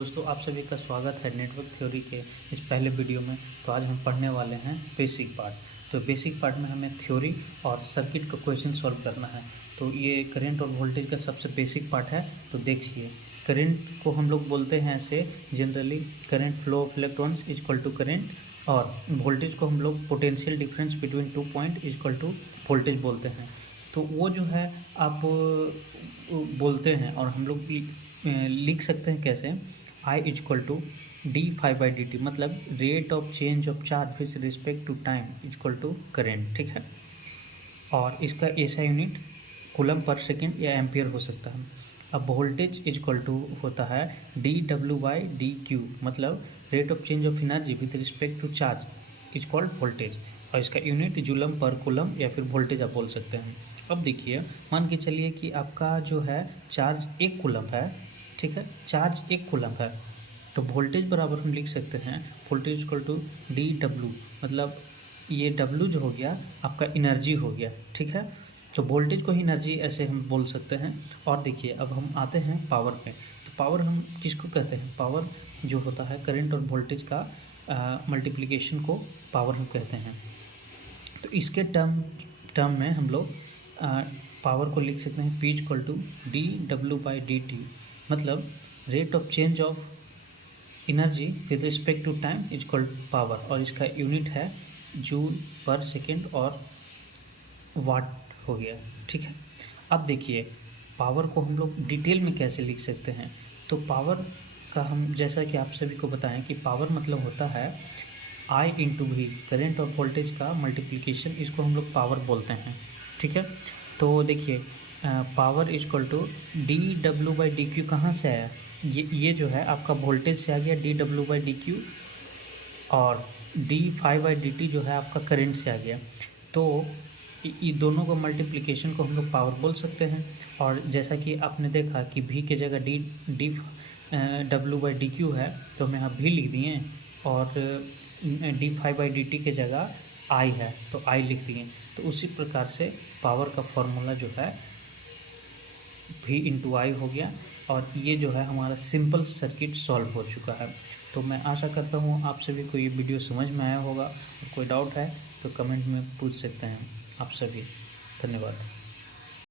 दोस्तों आप सभी का स्वागत है नेटवर्क थ्योरी के इस पहले वीडियो में। तो आज हम पढ़ने वाले हैं बेसिक पार्ट। तो बेसिक पार्ट में हमें थ्योरी और सर्किट का क्वेश्चन सॉल्व करना है। तो ये करंट और वोल्टेज का सबसे बेसिक पार्ट है। तो देखिए, करंट को हम लोग बोलते हैं ऐसे generally, current flow of electrons is equal to current, और वोल्टेज को हम लोग potential difference between 2 point is equal to voltage बोलते हैं। तो वो जो है आप बोलते हैं, और हम लोग लिख सकते हैं कैसे, I is equal to D five by D T, मतलब rate of change of charge with respect to time is equal to current. ठीक है, और इसका ऐसा यूनिट कूलम पर सेकेंड या एम्पियर हो सकता है। अब वोल्टेज इज इक्वल टू होता है D W by D Q, मतलब rate of change of energy with respect to charge is called voltage, और इसका यूनिट जूलम पर कूलम या फिर वोल्टेज आप बोल सकते हैं। अब देखिए, मान के चलिए कि आपका जो है चार्ज 1 कूलम है। ठीक है, चार्ज 1 कूलम है, तो वोल्टेज बराबर हम लिख सकते हैं voltage equal to D W, मतलब ये डब्ल्यू जो हो गया आपका एनर्जी हो गया। ठीक है, तो वोल्टेज को ही एनर्जी ऐसे हम बोल सकते हैं। और देखिए, अब हम आते हैं पावर पे। तो पावर हम किसको कहते हैं? पावर जो होता है करंट और वोल्टेज का मल्टीप्लिकेशन को पावर हम कहते हैं। तो इसके टर्म में हम लोग पावर को लिख सकते हैं P equal to D W by D T, मतलब rate of change of energy with respect to time is called power, और इसका यूनिट है जूल पर सेकेंड और वाट हो गया। ठीक है, अब देखिए पावर को हम लोग डिटेल में कैसे लिख सकते हैं। तो पावर का हम जैसा कि आप सभी को बताएं कि पावर मतलब होता है आई इंटू वी, करेंट और वोल्टेज का मल्टीप्लिकेशन, इसको हम लोग पावर बोलते हैं। ठीक है, तो देखिए power is equal to D W by D Q कहाँ से आया? ये जो है आपका वोल्टेज से आ गया D W by D Q, और D five by D T जो है आपका करंट से आ गया। तो ये दोनों को मल्टीप्लिकेशन को हम लोग पावर बोल सकते हैं। और जैसा कि आपने देखा कि भी की जगह D D W by D Q है, तो हम यहाँ भी लिख दिए, और D five by D T के जगह आई है तो आई लिख दिए। तो उसी प्रकार से पावर का फॉर्मूला जो है V इंटू आई हो गया, और ये जो है हमारा सिंपल सर्किट सॉल्व हो चुका है। तो मैं आशा करता हूँ आप सभी को ये वीडियो समझ में आया होगा। कोई डाउट है तो कमेंट में पूछ सकते हैं आप सभी। धन्यवाद।